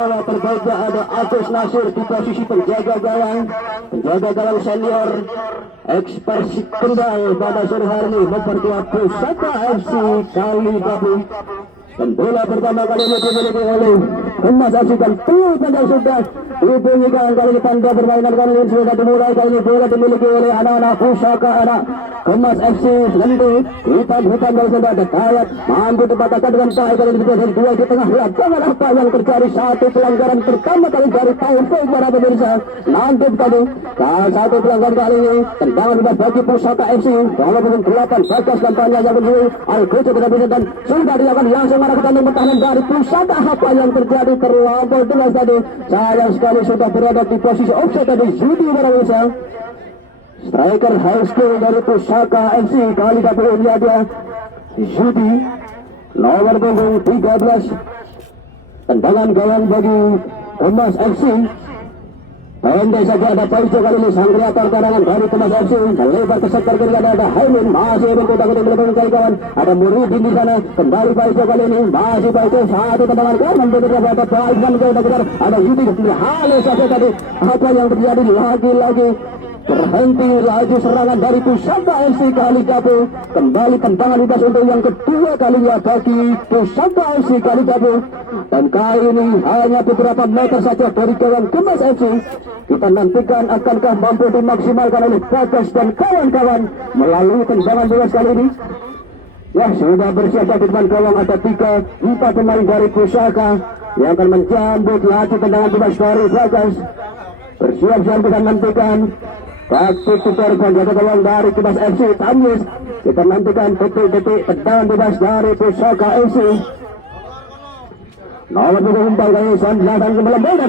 Terbaiknya ada Agus Nasir di posisi penjaga gawang senior Persib Kendal pada sore hari ini memperkuat Pusaka FC Kali Batu. Dan bola pertama kali ini dimiliki oleh Kemas FC dan panjang sudah dibunyikan kali ini tanda permainan kali ini sudah dimulai. Kali ini bola dimiliki oleh anak-anak Pusaka anak Kemas FC Lendu hitam dari sudah ada Kayat mampu dipatahkan dengan baik kali ini dari dua di tengah lapangan. Apa yang terjadi? Satu pelanggaran pertama kali dari Taufik para pemirsa mantap tadi satu pelanggaran kali ini tendangan bebas bagi Pusaka FC walaupun 8 bagas kampanye yang berdiri Al-Qucu tidak bisa dan sudah dilakukan langsung arah pertandingan pertahanan dari Pusaka. Apa yang terjadi? Terlampau jelas tadi, sayang sekali sudah berada di posisi offside tadi Yudi para pemirsa. Striker high school dari Pusaka FC kali dapur dia Yudi nomor punggung 13. Tendangan gawang bagi Kemas FC pendek saja ada Paijo kali ini sang kreator tendangan dari Kemas FC melebar ke sektor kiri ada Haimin masih mencoba untuk melakukan kali kawan ada Muridin di sana kembali Paijo kali ini masih Paijo satu tendangan kawan beberapa ada baik dan kejar ada Yudi halus saja tadi. Apa yang terjadi? Lagi-lagi terhenti laju serangan dari Pusaka FC kali Gabu. Kembali tendangan bebas untuk yang kedua kalinya bagi Pusaka FC kali Gabu. Dan kali ini hanya beberapa meter saja dari gawang Kemas FC. Kita nantikan akankah mampu dimaksimalkan oleh Bagas dan kawan-kawan melalui tendangan bebas kali ini. Ya, sudah bersiap di depan gawang ada 3-4 pemain dari Pusaka yang akan menjambut laju tendangan bebas dari Bagas. Bersiap-siap kita nantikan taktik tutor penjaga gawang dari Kemas FC Tamis. Kita nantikan detik-detik tendangan bebas dari Pusaka FC. Nomor 24 kali Sandasan kembali bola.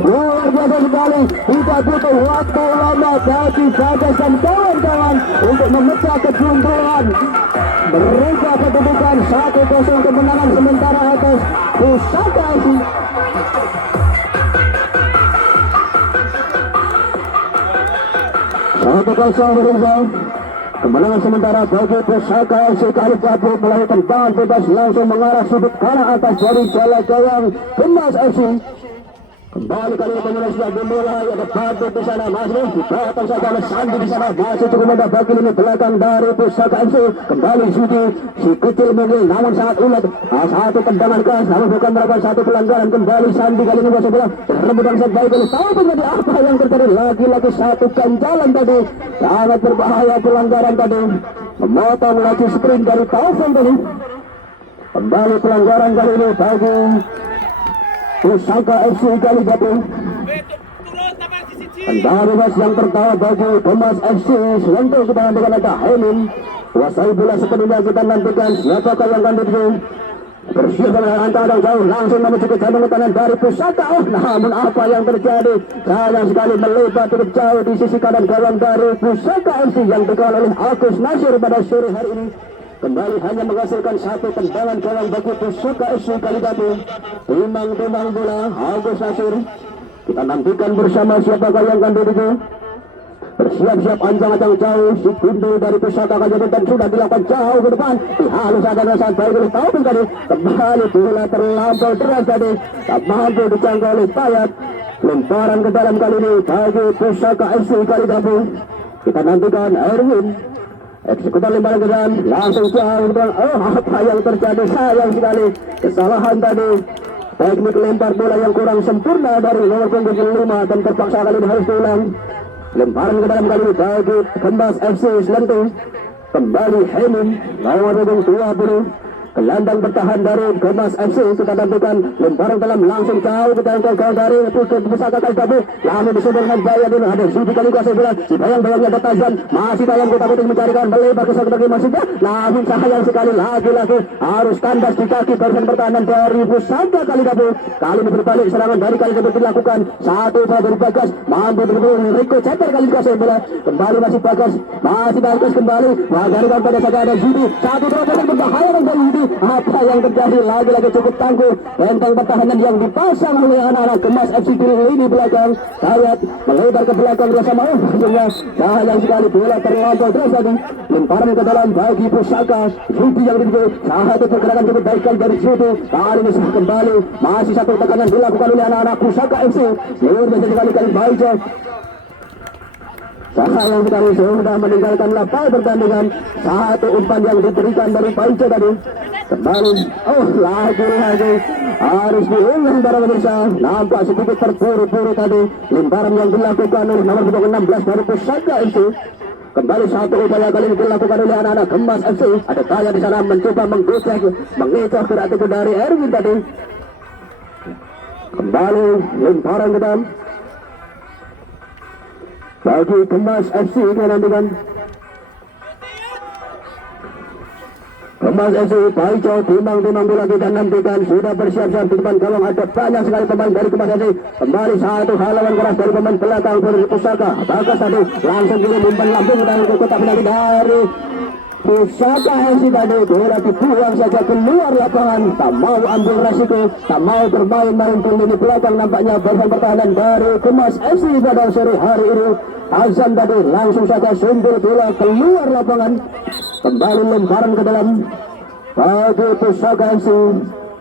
Luar biasa sekali. Kita butuh waktu lama bagi Bagas dan kawan-kawan untuk memecah kebuntuan. Mereka kedudukan 1-0 kemenangan sementara atas Pusaka FC. Satu kosong berubah. Kemenangan sementara bagi Pusaka FC kali Gabu melalui tendangan bebas langsung mengarah sudut kanan atas dari jala gawang Kemas FC. Kembali kali ini pemirsa sudah dimulai ada Batu di sana masih di belakang saja ada Sandi di sana masih cukup mudah bagi lini belakang dari Pusaka FC. Kembali Sudi si kecil mungil namun sangat ulet satu tendangan keras namun bukan melakukan satu pelanggaran. Kembali Sandi kali ini masih bilang rebutan set baik oleh tahu terjadi apa yang terjadi. Lagi-lagi satu ganjalan tadi sangat berbahaya pelanggaran tadi memotong laju sprint dari Taufik tadi. Kembali pelanggaran kali ini bagi Pusaka FC kali Gabu. Tendangan bebas yang pertama bagi Kemas FC selentuk kita nantikan ada Haimin kuasai bola sepenuhnya. Kita nantikan siapakah yang akan dituju. Bersiap dengan antara jauh langsung menuju ke jambang kanan dari Pusaka. Namun apa yang terjadi? Sayang sekali melebar cukup jauh di sisi kanan gawang dari Pusaka FC yang dikawal oleh Agus Nasir pada sore hari ini. Kembali hanya menghasilkan satu tendangan gawang bagi Pusaka FC kali Gabu. Timbang-timbang bola Agus Nasir. Kita nantikan bersama siapakah yang akan dituju. Bersiap-siap ancang-ancang jauh si Gundu dari Pusaka kali Gabu dan sudah dilakukan jauh ke depan. Halus ada saat baik oleh Taufik tadi. Kembali bola terlampau deras tadi. Tak mampu dijangkau oleh Tayat. Lemparan ke dalam kali ini bagi Pusaka FC kali Gabu. Kita nantikan Erwin. Eksekutor lemparan ke dalam langsung jauh. Apa yang terjadi? Sayang sekali kesalahan tadi. Teknik lempar bola yang kurang sempurna dari nomor punggung 5 dan terpaksa kali ini harus diulang. Lemparan ke dalam kali ini bagi Kemas FC Selentung. Kembali Haimin nomor punggung 20. Gelandang bertahan dari Kemas FC. Kita nantikan lemparan dalam langsung jauh ke dalam gawang dari Pusaka kali Gabu. Lalu disodorkan Bayang ini ada Sudi kali kuasa bola. Si Bayang-bayangnya ada Tazan. Masih Bayang kita putih mencarikan melebar ke sektor kiri masuknya. Namun sayang sekali lagi-lagi harus kandas di kaki barisan pertahanan dari Pusaka kali Gabu. Kali ini berbalik serangan dari kali Gabu dilakukan. Satu bola dari Bagas mampu berburu Riko Ceper kali kuasa bola. Kembali masih Bagas kembali. Dari pada saja ada Sudi. Satu terobosan berbahaya dari Sudi. Apa yang terjadi? Lagi-lagi cukup tangguh benteng pertahanan yang dipasang oleh anak-anak Kemas FC di lini belakang. Sayat melebar ke belakang bersama sehingga sayang sekali bola terlampau terus tadi. Lemparan ke dalam bagi Pusaka. Zuti yang dibuat satu pergerakan cukup baik dari Zuti. Kali ini kembali masih satu tekanan dilakukan oleh anak-anak Pusaka FC. Luar biasa sekali kali baik. Sayang sekali sudah meninggalkan lapangan pertandingan. Satu umpan yang diberikan dari Paico tadi. Kembali, lagi-lagi harus diulang para pemirsa. Nampak sedikit terburu-buru tadi. Lemparan yang dilakukan oleh nomor 16 dari Pusaka FC. Kembali satu upaya kali ini dilakukan oleh anak-anak Kemas FC. Ada Taya di sana mencoba menggocek, mengecoh gerak itu dari Erwin tadi. Kembali lemparan ke dalam bagi Kemas FC menantikan. Kemas FC Paico timbang bola kita nantikan sudah bersiap-siap di depan gawang. Ada banyak sekali pemain dari Kemas FC. Kembali satu halangan keras dari pemain belakang dari Pusaka. Bagas tadi langsung kirim umpan lambung dari kotak penalti dari Pusaka FC tadi. Bola dibuang saja keluar lapangan. Tak mau ambil resiko, tak mau bermain-main di lini belakang. Nampaknya bersama pertahanan dari Kemas FC pada sore hari ini. Azam tadi langsung saja sundul bola keluar lapangan. Kembali lemparan ke dalam bagi Pusaka FC.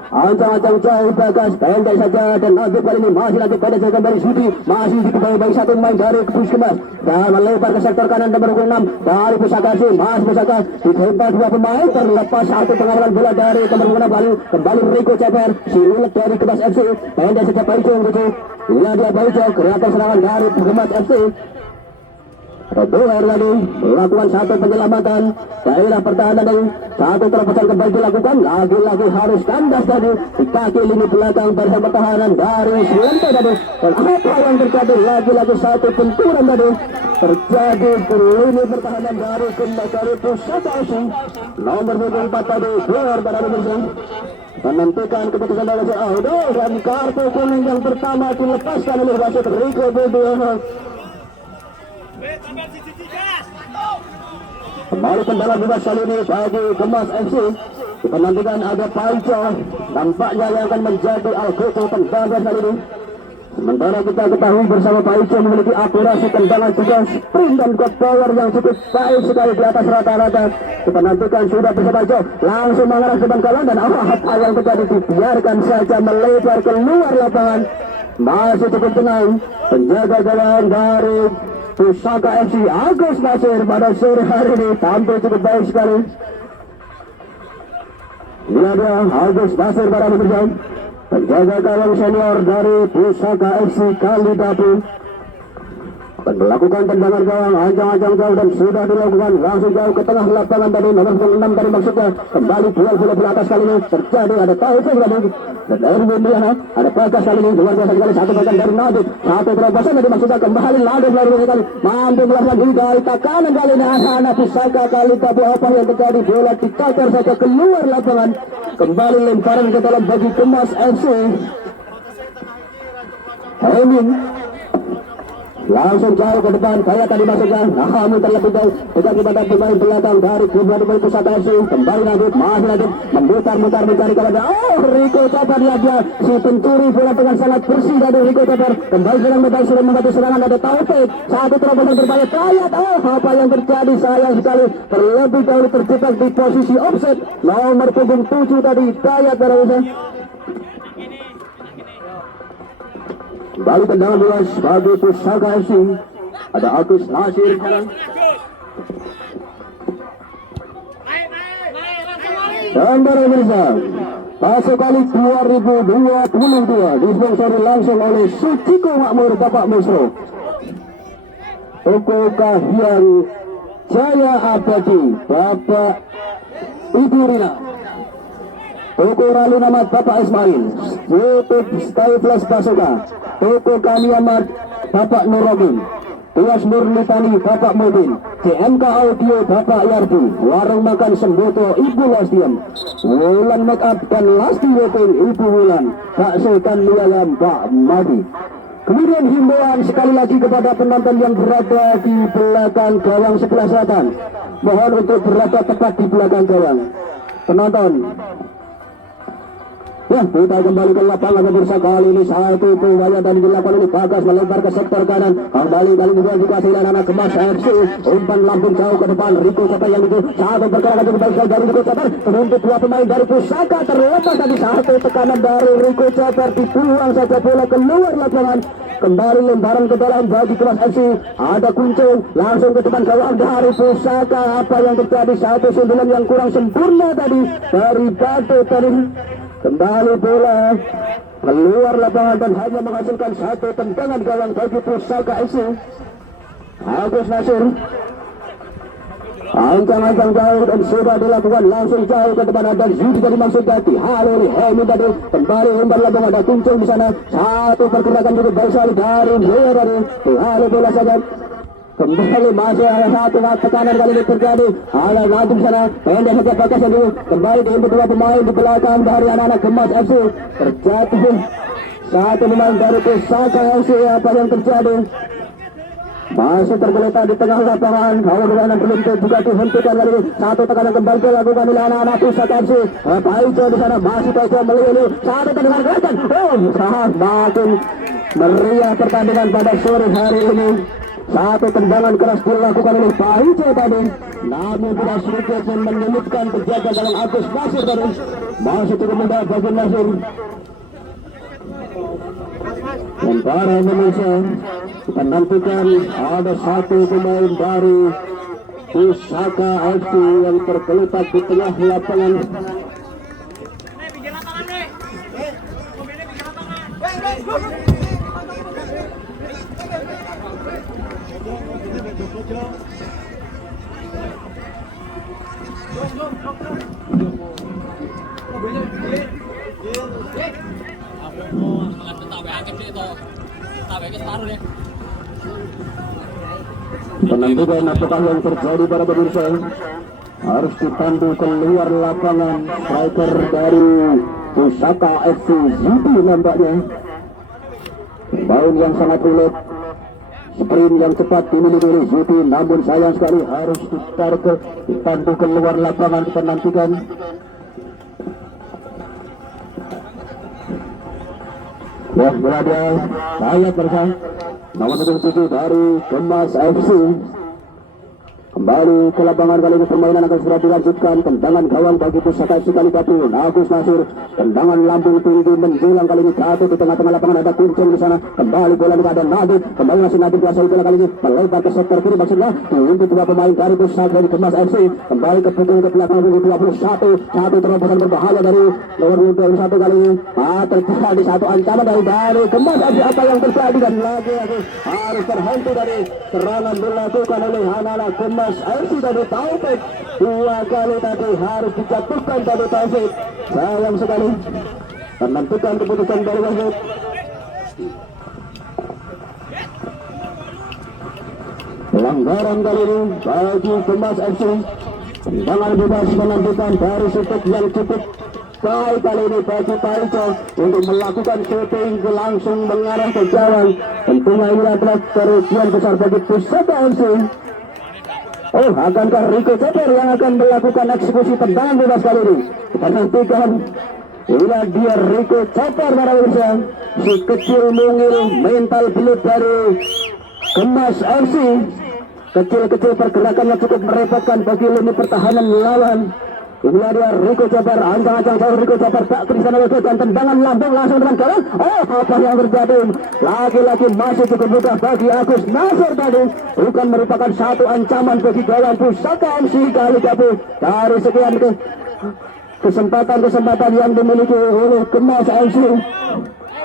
Ancang-ancang jauh Bagas, pendek saja dan Nadib kali ini masih lagi pendek saja dari Sudi. Masih diketahui satu main dari Puskemas dan melebar ke sektor kanan nomor 6 dari Pusaka FC. Mas Pusaka ditembak dua pemain, terlepas satu pengawalan bola dari nomor 6 lalu kembali Rico Ceper. Si ulet dari Kemas FC, pendek saja Paico gitu. Ini dia Paico, kreator serangan dari Kemas FC. Doer lagi melakukan satu penyelamatan daerah pertahanan dan satu terobosan kembali dilakukan. Lagi-lagi harus kandas tadi di kaki lini belakang bersama pertahanan dari Suwente tadi. Dan apa yang terjadi? Lagi-lagi satu benturan tadi terjadi di lini pertahanan dari Pusaka FC. Nomor 24 tadi Doer pada pemirsa menentukan keputusan dari dan kartu kuning yang pertama dilepaskan oleh wasit Rico Budiono. Kembali kendala bebas kali ini bagi Kemas FC. Kita nantikan ada Paico. Nampaknya yang akan menjadi Algojo tendangan kali ini. Sementara kita ketahui bersama Paico memiliki akurasi tendangan juga sprint dan good power yang cukup baik sekali di atas rata-rata. Kita nantikan sudah bersama Paico langsung mengarah ke bangkalan dan apa yang terjadi dibiarkan saja melebar keluar lapangan. Masih cukup tenang penjaga gawang dari Pusaka FC Agus Nasir pada sore hari ini tampil cukup baik sekali. Ini dia Agus Nasir pada pemirsa, penjaga gawang senior dari Pusaka FC Kalidapu. Akan melakukan tendangan gawang ancang-ancang jauh dan sudah dilakukan langsung jauh ke tengah lapangan tadi nomor 6 tadi maksudnya. Kembali duel bola atas kali ini terjadi ada Taufik tadi dan Erwin Diana, ada Bagas kali ini luar biasa sekali satu bagian dari Nadib, satu terobosan tadi maksudnya kembali Nadib lagi sekali mampu melakukan hingga kanan kali ini anak Pusaka Kalidapu. Apa yang terjadi? Bola ditaker saja keluar lapangan. Kembali lemparan ke dalam bagi Kemas FC. Amin langsung jauh ke depan, kayak tadi masuknya namun terlebih jauh juga kepada pemain belakang dari Gubernur Pusaka FC. Kembali Nadib, masih Nadib memutar-mutar mencari kepada Rico Ceper lagi si pencuri bola dengan sangat bersih dari Rico Ceper. Kembali serang medal sudah membantu serangan ada Taufik, satu terobosan berbahaya Tayat. Apa yang terjadi? Sayang sekali terlebih dahulu terjebak di posisi offset nomor punggung 7 tadi Tayat berada. Kembali tendangan luas bagi Pusaka FC. Ada Agus Nasir sekarang. Dan para pemirsa, fase kali 2022 disponsori langsung oleh Suciko Makmur Bapak Mesro, Toko Kahiyang Jaya Abadi Bapak Ibu Rina, Toko Ralu Nama Bapak Ismail, YouTube Skyflash Basoka, Toko Kaniamat Bapak Nurogin, Tuas Nurlitani Bapak Mudin, CMK Audio Bapak Yardi, Warung Makan Semboto Ibu Lastian, Wulan Make Up dan Lasti Wedding Ibu Wulan, Bakso dan Mie Ayam Pak Madi. Kemudian himbauan sekali lagi kepada penonton yang berada di belakang gawang sebelah selatan, mohon untuk berada tepat di belakang gawang. penonton. Ya, kita kembali ke lapangan pemirsa. Kali ini satu upaya tadi dilakukan oleh Bagas melebar ke sektor kanan. Kembali kali ini dikuasai oleh anak Kemas FC. Umpan lambung jauh ke depan. Rico Ceper yang itu satu pergerakan kembali dari Rico Ceper. Menuntut dua pemain dari Pusaka. Terlepas tadi satu tekanan dari Rico Ceper. Dibuang saja bola keluar lapangan. Kembali lemparan ke dalam bagi Kemas FC. Ada kuncung langsung ke depan gawang dari Pusaka. Apa yang terjadi? Satu sundulan yang kurang sempurna tadi dari Batu tadi. Kembali bola keluar lapangan dan hanya menghasilkan satu tendangan gawang bagi Pusaka FC. Agus Nasir ancang-ancang jauh dan sudah dilakukan langsung jauh ke depan. Ada Zudi dari maksud ganti. Halo nih, Hemi tadi kembali umpan lapangan. Ada kuncung di sana. Satu pergerakan juga bersalin dari Leo tadi. Halo bola saja. Kembali masih ada satu tekanan kali ini terjadi. Ada lagi di sana. Pendek saja Bagas yang dulu. Kembali diimpit dua pemain di belakang dari anak-anak Kemas FC. Terjadi satu pemain dari Pusaka FC. Apa yang terjadi? Masih tergeletak di tengah lapangan. Kalau dengan beruntung juga dihentikan kali ini. Satu tekanan kembali dilakukan oleh anak-anak Pusaka FC. Paico di sana masih Paico melulu. Satu tendangan gerakan. Sangat makin meriah pertandingan pada sore hari ini. Satu tendangan keras dilakukan oleh Paico tadi, namun tidak sedikit yang menyulitkan penjaga dalam Agus Nasir tadi. Masih cukup mudah bagi Nasir. Dan para Indonesia, kita nantikan ada satu pemain dari Pusaka FC yang tergeletak di tengah lapangan. Menentukan apakah yang terjadi para pemirsa. Harus ditandu keluar lapangan striker dari Pusaka FC Zudi nampaknya. Baun yang sangat ulet, sprint yang cepat dimiliki oleh Zudi, namun sayang sekali harus ditandu keluar lapangan. Kita nantikan. Wah, berada sayap bersama nomor 7 dari Kemas FC. Kembali ke lapangan kali ini permainan akan segera dilanjutkan. Tendangan gawang bagi Pusaka FC kali gabung. Agus Nasir, tendangan lambung tinggi menjulang kali ini jatuh di tengah-tengah lapangan. Ada kuncung di sana. Kembali bola juga ada Nadib. Kembali masih Nadib kuasai bola kali ini melebar ke sektor kiri maksudnya. Diimpit dua pemain dari Pusaka dari Kemas FC. Kembali ke punggung ke belakang 21. Satu terobosan berbahaya dari nomor 21 kali ini. Terjadi satu ancaman dari Kemas FC. Apa yang terjadi dan lagi harus terhenti dari serangan dilakukan oleh anak-anak Kemas FC tadi. Taufik dua kali tadi harus dijatuhkan tadi Taufik. Sayang sekali menentukan keputusan dari wasit. Pelanggaran kali ini bagi Kemas FC. Tendangan bebas menentukan dari sudut yang cukup baik kali ini bagi Paico untuk melakukan shooting langsung mengarah ke gawang. Tentunya ini adalah kerugian besar bagi Pusaka FC. Oh, akankah Rico Ceper yang akan melakukan eksekusi tendangan bebas kali ini? Kita nantikan. Inilah dia Rico Ceper para pemirsa. Si kecil mungil mental belut dari Kemas FC. Kecil-kecil pergerakannya cukup merepotkan bagi lini pertahanan lawan. Inilah dia Rico Ceper, ancang-ancang jauh Rico Ceper tak Krisana lakukan tendangan lambung langsung dengan gawang. Oh, apa yang terjadi? Lagi-lagi masih cukup mudah bagi Agus Nasir tadi. Bukan merupakan satu ancaman bagi gawang Pusaka MC kali gabung. Dari sekian kesempatan yang dimiliki oleh Kemas MC.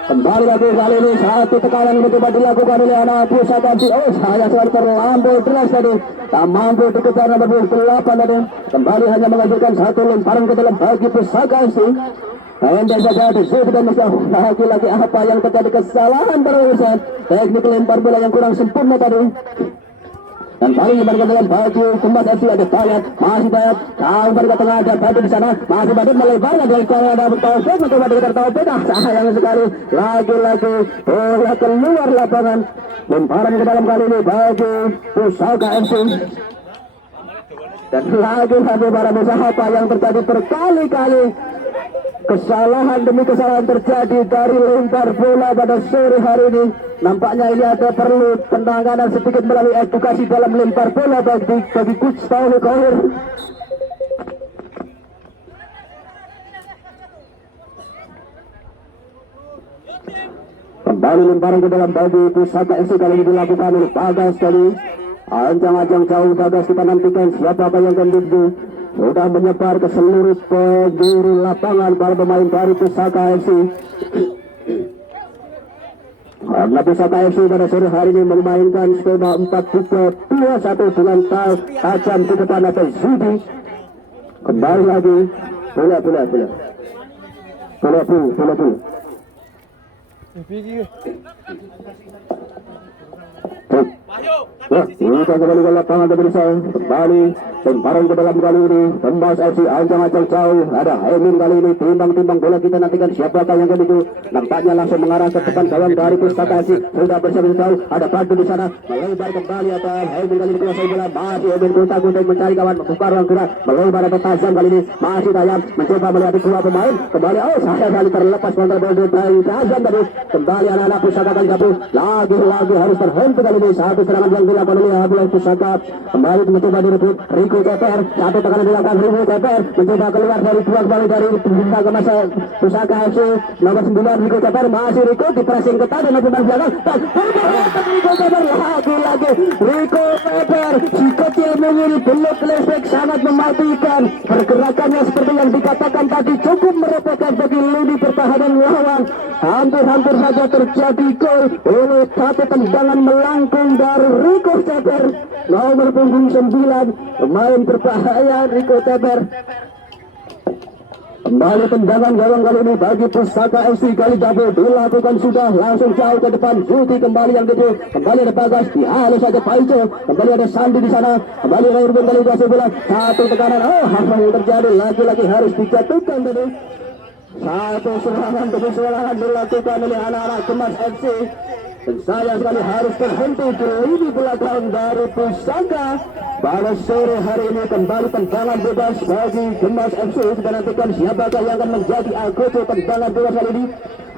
Kembali lagi kali ini satu tekanan mencoba dilakukan oleh anak Pusaka MC. Oh, saya sekali terlampau deras tadi. Tak mampu dikejar nomor 8 tadi. Kembali hanya mengajukan satu lemparan ke dalam bagi Pusaka MC. Pendek saja disebut dan lagi-lagi apa yang terjadi kesalahan berurusan. Teknik lempar bola yang kurang sempurna tadi. Dan paling lebar dalam baju Kemas FC ada Bayat, masih Bayat, kembali ke tengah ada Badut di sana, masih Badut melebarnya dari kalau ada Taufik, mencoba dekat Taufik, sayang sekali, lagi-lagi bola keluar lapangan, lemparan ke dalam kali ini baju Pusaka FC. Dan lagi-lagi para apa yang terjadi berkali-kali kesalahan demi kesalahan terjadi dari lempar bola pada sore hari ini. Nampaknya ini ada perlu penanganan sedikit melalui edukasi dalam lempar bola bagi coach Taufik Kohir. Kembali lemparan ke dalam bagi Pusaka FC kali ini dilakukan oleh Bagas tadi. Ancang-ancang jauh Bagas, kita nantikan siapakah yang akan dituju. Sudah menyebar ke seluruh penjuru lapangan para pemain dari Pusaka FC. Karena Pusaka FC pada sore hari ini memainkan skema 4-3-2-1 dengan tajam ke depan atau Zudi. Kembali lagi bola. Kita kembali ke lapangan pemirsa. Kembali lemparan ke dalam kali ini Tembas FC ancang-ancang jauh. Ada Emin kali ini timbang-timbang bola, kita nantikan siapakah yang kedua. Nampaknya langsung mengarah ke depan gawang dari Pusaka FC. Sudah bersiap jauh. Ada Badu di sana melebar kembali. Ada Emin kali ini kuasai bola. Masih Emin gonta-gonta mencari kawan buka ruang gerak. Melebar ada tajam kali ini. Masih Tayam mencoba melihat dua pemain. Kembali saya kali terlepas kontra bola dari tajam tadi. Kembali anak-anak Pusaka kali satu. Lagi harus terhenti kali ini. Satu serangan yang dilakukan oleh Abdullah Pusaka. Kembali mencoba direbut Rico Ceper. Satu tekanan dilakukan Rico Ceper. Mencoba keluar dari dua kembali dari Pusaka masa Pusaka FC. Nomor 9 Rico Ceper. Masih Rico di pressing ketat dan umpan belakang. Dan Rico Ceper lagi Rico Ceper. Si kecil mengiri belum flashback sangat mematikan. Pergerakannya seperti yang dikatakan tadi cukup merepotkan bagi lini pertahanan lawan. Hampir saja terjadi gol oleh satu tendangan melangkung dari Rico Ceper. Nomor punggung 9 pemain berbahaya Rico Ceper. Kembali tendangan gawang kali ini bagi Pusaka FC. Kali double dilakukan sudah langsung jauh ke depan. Zuti kembali yang gede. Kembali ada Bagas. Dihalus saja Paico. Kembali ada Sandi di sana. Kembali ada Irwin kali kasih bola. Satu tekanan. Apa yang terjadi? Lagi-lagi harus dijatuhkan tadi. Satu serangan demi serangan dilakukan oleh anak-anak Kemas FC. Dan sayang sekali harus terhenti di lini belakang dari Pusaka. Pada sore hari ini kembali tendangan bebas bagi Kemas FC. Kita nantikan siapakah yang akan menjadi anggota tendangan bebas kali ini.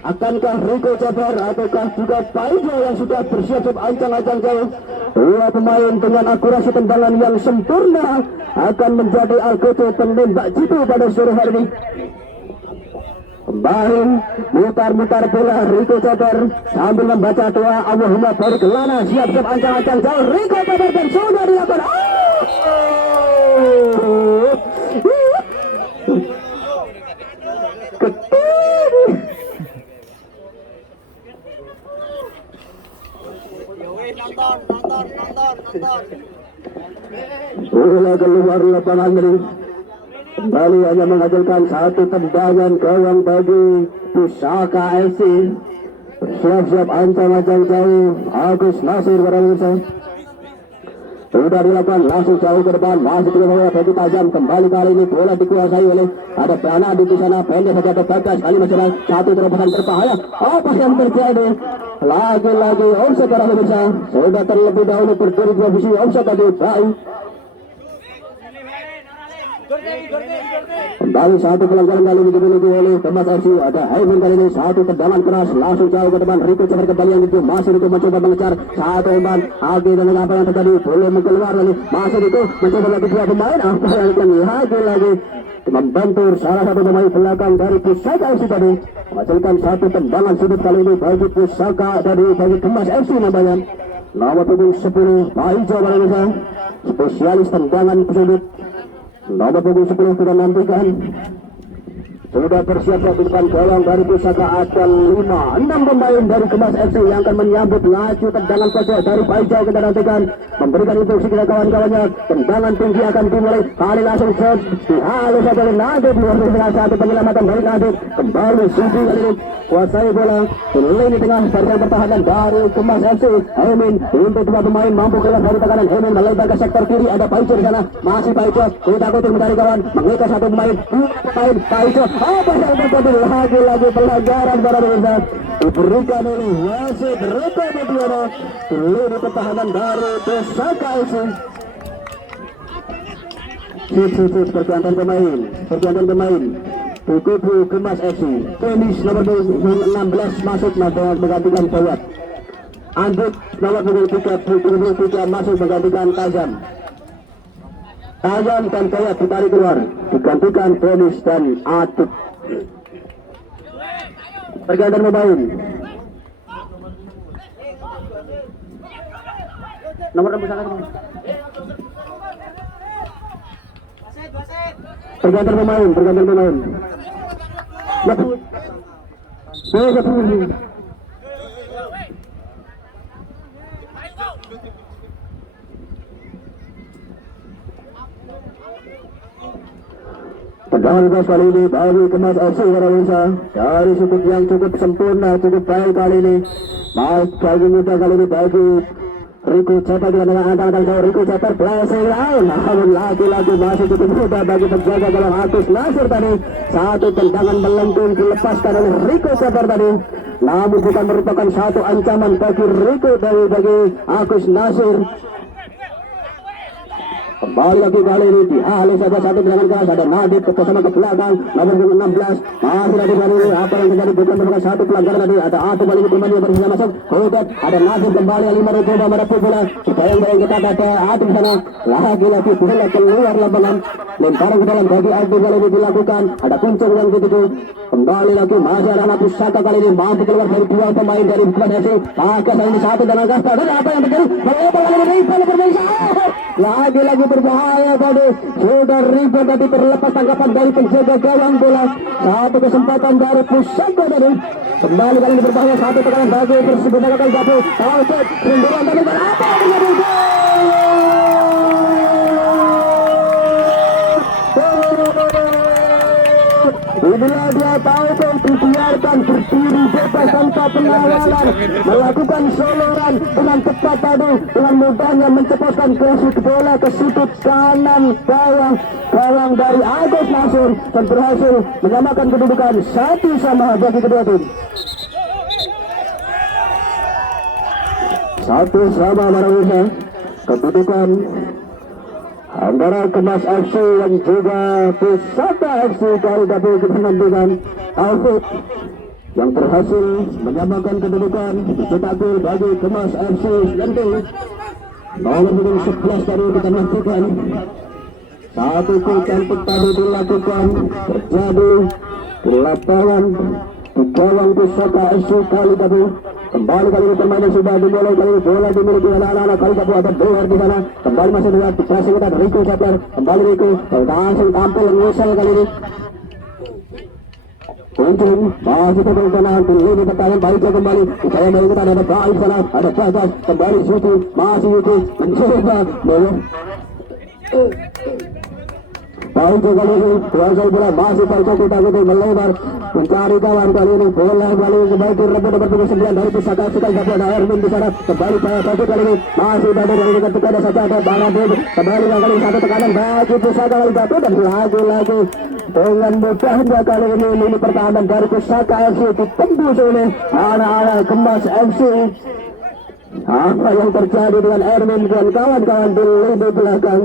Akankah Rico Ceper ataukah juga Paijo yang sudah bersiap-siap ancang-ancang jauh. Dua pemain dengan akurasi tendangan yang sempurna akan menjadi anggota penembak jitu pada sore hari ini. Kembali mutar-mutar bola Rico Ceper sambil membaca doa Allahumma barik lana. Siap-siap ancang-ancang jauh Rico Ceper dan sudah dilakukan. Nonton. Bola keluar lapangan ini. Kembali hanya menghasilkan satu tendangan gawang bagi Pusaka FC. Siap-siap ancang-ancang jauh Agus Nasir pada pemirsa. Sudah dilakukan langsung jauh ke depan. Masih di bawah bagi tajam. Kembali kali ini bola dikuasai oleh ada Prana di sana. Pendek saja ada Bagas. Kali masih ada satu terobosan berbahaya. Apa yang terjadi? Lagi-lagi offside para pemirsa. Sudah terlebih dahulu berdiri dua posisi offside tadi. Baik. Kembali satu pelanggaran kali ini dimiliki oleh Kemas FC. Ada Haimin kali ini satu tendangan keras langsung jauh ke depan. Rico Ceper kembali yang itu masih Rico mencoba mengejar satu umpan. Agi dengan apa yang terjadi belum keluar lagi. Masih Rico mencoba lagi dua pemain. Apa yang akan lagi membentur salah satu pemain belakang dari Pusaka FC tadi. Menghasilkan satu tendangan sudut kali ini bagi Pusaka dari bagi Kemas FC namanya. Nomor punggung 10 Paijo pada Indonesia. Spesialis tendangan sudut. Nomor punggung 10 kita nantikan. Sudah bersiap di depan gawang dari Pusaka. Ada 5-6 pemain dari Kemas FC yang akan menyambut laju tendangan pojok dari Paijo. Kita nantikan memberikan instruksi kepada kawan-kawannya. Tendangan tinggi akan dimulai. Kali langsung shot dihalus saja oleh Nadib. Luar biasa satu penyelamatan dari Nadib. Kembali Sudi kali ini kuasai bola lini tengah barisan pertahanan dari Kemas FC. Haimin untuk dua pemain mampu keluar dari tekanan. Haimin melebar ke sektor kiri. Ada Paijo di sana. Masih Paijo kuda-kuda mencari kawan. Mengikat satu pemain. Dua pemain Paijo. Apa yang terjadi? Lagi-lagi pelanggaran para pemirsa diberikan oleh wasit Rito Mediono. Lini pertahanan dari Pusaka FC. Pergantian pemain Buku Gemas FC. Finish nomor 16 masuk menggantikan Bayat. Anduk nomor 23 masuk menggantikan Tajam dan Bayat ditarik keluar, digantikan Finish dan Aduk. Pergantian pemain nomor 61. Pergantian pemain. Tendangan bebas kali ini bagi Gemas FC para pemirsa. Dari sudut yang cukup sempurna, cukup baik kali ini. Bagi mudah kali ini bagi Rico Ceper dengan angka-angka jauh. Rico Ceper blessing lain, namun lagi-lagi masih cukup mudah bagi penjaga gawang Agus Nasir tadi. Satu tendangan melengkung dilepaskan oleh Rico Ceper tadi, namun bukan merupakan satu ancaman bagi Rico bagi Agus Nasir. Kembali lagi kali ini dialih saja satu dengan keras, ada Nadib bersama ke belakang nomor 16 masih Nadib kali ini. Apa yang terjadi bukan merupakan satu pelanggaran tadi, ada Atu kali ini kembali bersama masuk Kodet, ada Nadib kembali yang 5 mencoba mereput bola. Bayang-bayang kita ada Atu di sana, lagi-lagi bola keluar lapangan, lemparan ke dalam bagi Atu kali ini dilakukan, ada Kuncung yang ketujuh. Kembali lagi masih ada anak Pusaka kali ini mampu keluar dari dua pemain dari Gemas FC. Agas ini satu dan Agas dan apa yang terjadi? Lagi-lagi berbahaya tadi, sudah ribet tadi terlepas tangkapan dari penjaga gawang bola. Satu kesempatan dari Pusaka tadi, kembali kali ini berbahaya, satu tekanan bagi Persibunda kali jatuh. Taufik rendahan tadi, apa yang terjadi? Inilah dia Taufik dibiarkan berdiri bebas tanpa pengawalan, melakukan soloran dengan tepat tadi, dengan mudahnya menceposkan bola ke sudut kanan gawang dari Agus Nasir dan berhasil menyamakan kedudukan 1-1 bagi kedua tim. 1-1 para kedudukan antara Gemas FC dan juga Pusaka FC. Kali tapi menentukan Taufik yang berhasil menyamakan kedudukan, dicetak gol bagi Gemas FC. Lentu nomor 11 tadi kita nantikan. Satu gol cantik tadi dilakukan, terjadi di lapangan di gawang Pusaka FC. Kali tapi kembali kali ini permainan sudah dimulai, kali ini bola dimiliki oleh anak-anak. Kali tapi ada Dewa di sana, kembali masih lihat dikasih kita Rico Ceper, kembali Rico langsung tampil ngesel kali ini. Kuncung masih terus tenang, ini pertahanan baliknya kembali. Saya mengikuti ada Baik sana, ada Bagas, kembali Suti, masih Suti mencoba Baik kali ini kuasai bola, masih kita melebar mencari kawan. Kali ini bola kali ini kembali direbut nomor 29 dari Pusaka FC. Kali ini ada Erwin di sana, kembali Baik kali ini masih ada dari ketika ada saja ada Baradil, kembali kali ini satu tekanan bagi Pusaka kali jatuh dan lagi-lagi dengan mudahnya kali ini lini pertahanan dari Pusaka FC ditembus oleh anak-anak Gemas FC. Apa yang terjadi dengan Erwin dan kawan-kawan di lini belakang?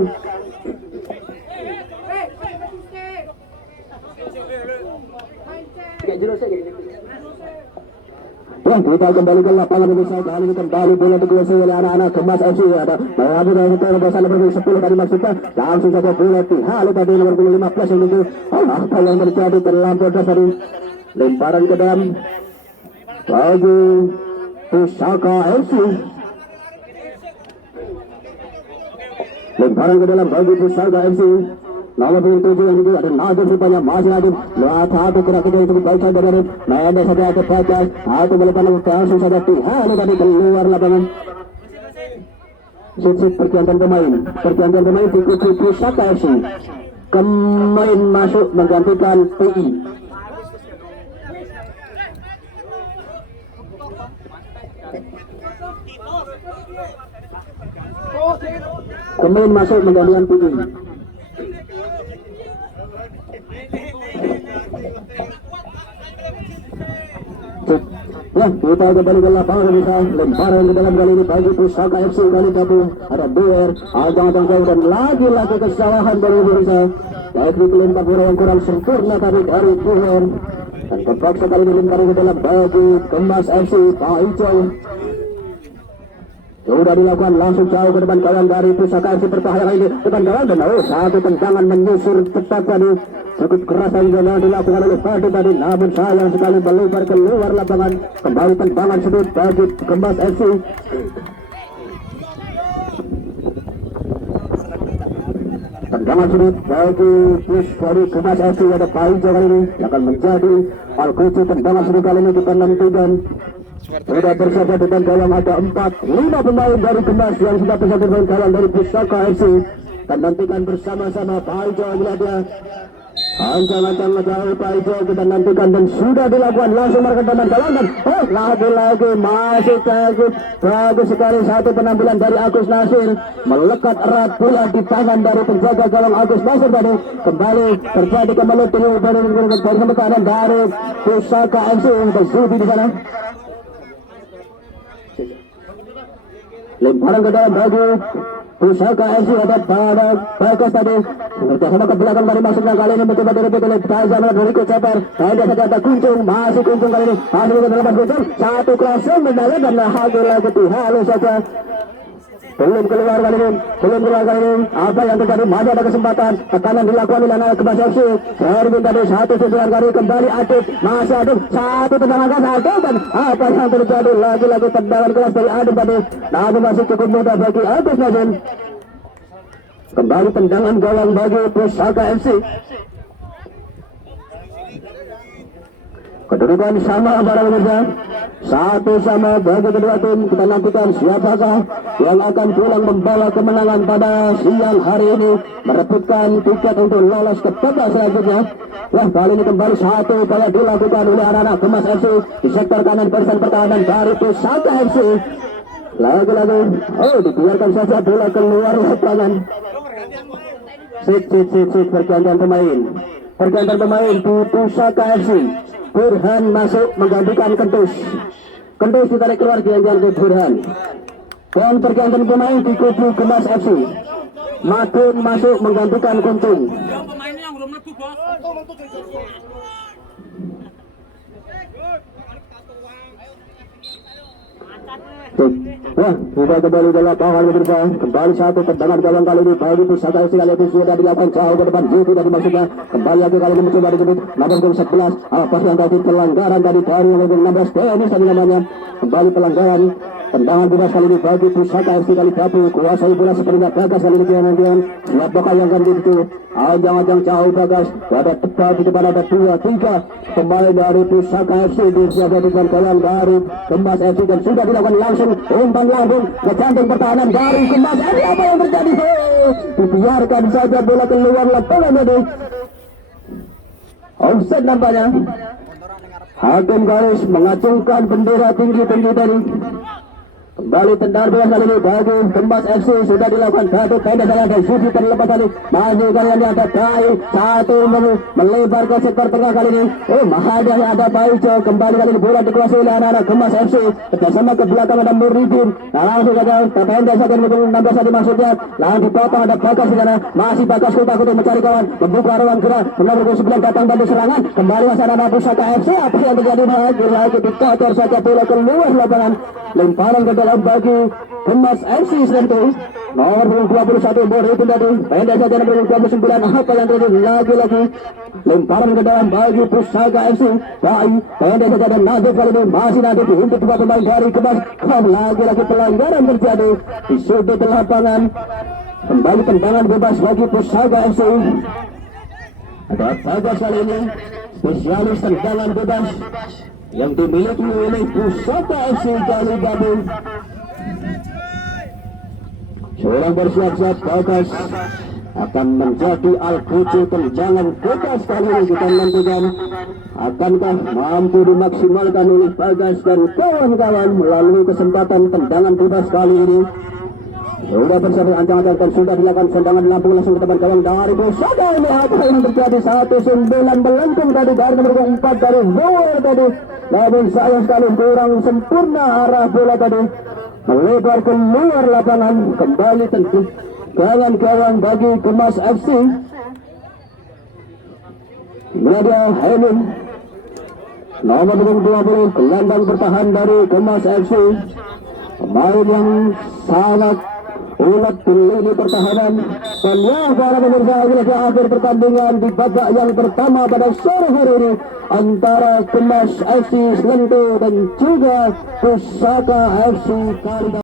Ya, kita kembali ke lapangan pemirsa. Kali ini kembali bola dikuasai oleh anak-anak Gemas FC. Ada mengambil dari bersama nomor 10 tadi maksudnya. Langsung saja bola dihalu tadi nomor 15 yang itu. Apa yang terjadi terlampau dari lemparan ke dalam bagi Pusaka FC. Lemparan ke dalam bagi Pusaka FC. Nomor 7 yang itu ada Nadim, rupanya masih Nadim. Satu kira-kira itu cukup baik saja dari Nadim saja ke Bagas. Satu melepas langsung saja dihalu tadi keluar lapangan. Sip pergantian pemain diikuti Pusaka FC. Kemain masuk menggantikan PI. Kemain masuk menggantikan PI. Ya, kita kembali ke lapangan bisa lemparan ke dalam kali ini bagi Pusaka FC kali gabung ada Duer, ajang-ajang jauh dan lagi-lagi kesalahan dari bisa. Teknik lempar bola yang kurang sempurna tadi dari Duer dan terpaksa kali ini lempar ke dalam bagi Kemas FC Pak Icol. Sudah dilakukan langsung jauh ke depan kawan dari Pusaka FC bertahan ini depan kawan dan satu tendangan menyusur cepat tadi cukup keras yang dilakukan oleh Padu tadi, namun sayang sekali melebar keluar lapangan. Kembali tendangan sudut bagi Kemas FC. Tendangan sudut bagi Pus dari Kemas FC ada Paijo kali ini akan menjadi Alkucu. Tendangan sudut kali ini kita nantikan. Sudah bersama dengan gawang ada 4-5 pemain dari Kemas yang sudah bersama dengan gawang dari Pusaka FC. Dan nantikan bersama-sama Paijo bila dia ancang-ancang jauh Paijo kita nantikan dan sudah dilakukan langsung mereka teman gawang dan lagi-lagi masih bagus sekali satu penampilan dari Agus Nasir melekat erat pula di tangan dari penjaga gawang Agus Nasir tadi. Kembali terjadi kemeluting dari pertahanan dari Pusaka FC untuk Zudi di sana. Lemparan ke dalam bagi Pusaka FC ada pada Bagas tadi bekerjasama ke belakang dari masuknya kali ini mencoba direbut oleh Taza dari Ceper. Ada saja ada Kuncung, masih Kuncung kali ini masih ke dalam Kuncung satu klasem mendalam dan lagi halus saja belum keluar kali ini. Apa yang terjadi? Masih ada kesempatan. Tekanan dilakukan oleh anak Kemas FC. Erwin tadi satu sentuhan kali kembali Adit, masih Adit satu tendangan satu dan apa yang terjadi? Lagi-lagi tendangan keras dari Adit tadi. Namun masih cukup mudah bagi Agus Nazin. Kembali tendangan gawang bagi Pusaka FC. Kedudukan sama para pemirsa, satu sama bagi kedua tim. Kita nantikan siapakah yang akan pulang membawa kemenangan pada siang hari ini, merebutkan tiket untuk lolos ke babak selanjutnya. Wah, kali ini kembali satu upaya dilakukan oleh anak-anak Kemas FC di sektor kanan barisan pertahanan dari Pusaka FC. Lagi-lagi, dibiarkan saja bola keluar lapangan. Sit pergantian pemain di Pusaka FC. Burhan masuk menggantikan Kentus ditarik keluar gantian ke Burhan. Dan pergantian pemain di kubu Kemas FC. Madun masuk menggantikan Kuntung. Wah, sudah kembali ke lapangan pemirsa. Kembali satu tendangan gawang kali ini bagi Pusaka FC kali itu sudah dilakukan jauh ke depan. Jadi tadi maksudnya kembali lagi kali ini mencoba disebut nomor 11. Apa yang tadi pelanggaran tadi dari nomor 16 Dennis tadi namanya. Kembali pelanggaran. Tendangan bebas kali ini bagi Pusaka FC kali gabung. Kuasai bola sepertinya Bagas kali ini kemudian siap bakal yang ganti itu. Ajang-ajang jauh Bagas. Ada tepat di depan ada 2-3 pemain dari Pusaka FC disiapkan dengan gawang dari Kemas FC dan sudah dilakukan langsung umpan lambung ke jantung pertahanan dari Kemas FC. Apa yang terjadi? Dibiarkan saja bola keluar lapangan tadi. Offside nampaknya. Hakim garis mengacungkan bendera tinggi-tinggi tadi. Kembali tendangan bebas kali ini bagi Kemas FC sudah dilakukan satu pendek saja dan Zudi terlepas tadi. Masih kali ini ada Dai satu melebar ke sektor tengah kali ini. Mahadah ada Paijo. Kembali kali ini bola dikuasai oleh anak-anak Kemas FC. Kerjasama ke belakang ada Muridin. Langsung saja pendek saja mendukung 16 tadi maksudnya. Langsung dipotong ada Bagas di sana. Masih Bagas kutak-kutuk mencari kawan. Membuka ruang gerak. Nomor 9 datang bantu serangan. Kembali masih ada Pusaka FC. Apa yang terjadi? Lagi dikotor saja bola keluar lapangan. Lemparan ke dalam bagi Kemas FC sentuh nomor 21 Muridin tadi. Pendek saja nomor 29. Apa yang terjadi? Lagi-lagi lemparan ke dalam bagi Pusaka FC. Pendek saja dan Nadif kali ini masih Nadif untuk dua pemain dari Kemas. Lagi-lagi pelanggaran terjadi di sudut lapangan. Kembali tendangan bebas bagi Pusaka FC. Ada Bagas kali ini spesialis tendangan bebas yang dimiliki oleh Pusaka FC kali gabung. Seorang bersiap-siap Bagas akan menjadi Alkucu tendangan bebas kali ini. Kita nantikan akankah mampu dimaksimalkan oleh Bagas dan kawan-kawan melalui kesempatan tendangan bebas kali ini. Sudah bersama ancang-ancang sudah dilakukan tendangan Lampung langsung ke depan gawang dari Pusaka. Ini apa yang terjadi? 1-9 melengkung tadi dari nomor 4 dari Noel tadi. Namun sayang sekali kurang sempurna arah bola tadi. Melebar keluar lapangan, kembali tentu gawang bagi Kemas FC. Ini dia Hemin nomor 20, gelandang bertahan dari Kemas FC. Pemain yang sangat ulat di lini pertahanan. Dan ya para pemirsa, inilah akhir pertandingan di babak yang pertama pada sore hari ini antara Kemas FC Slento dan juga Pusaka FC Kalida.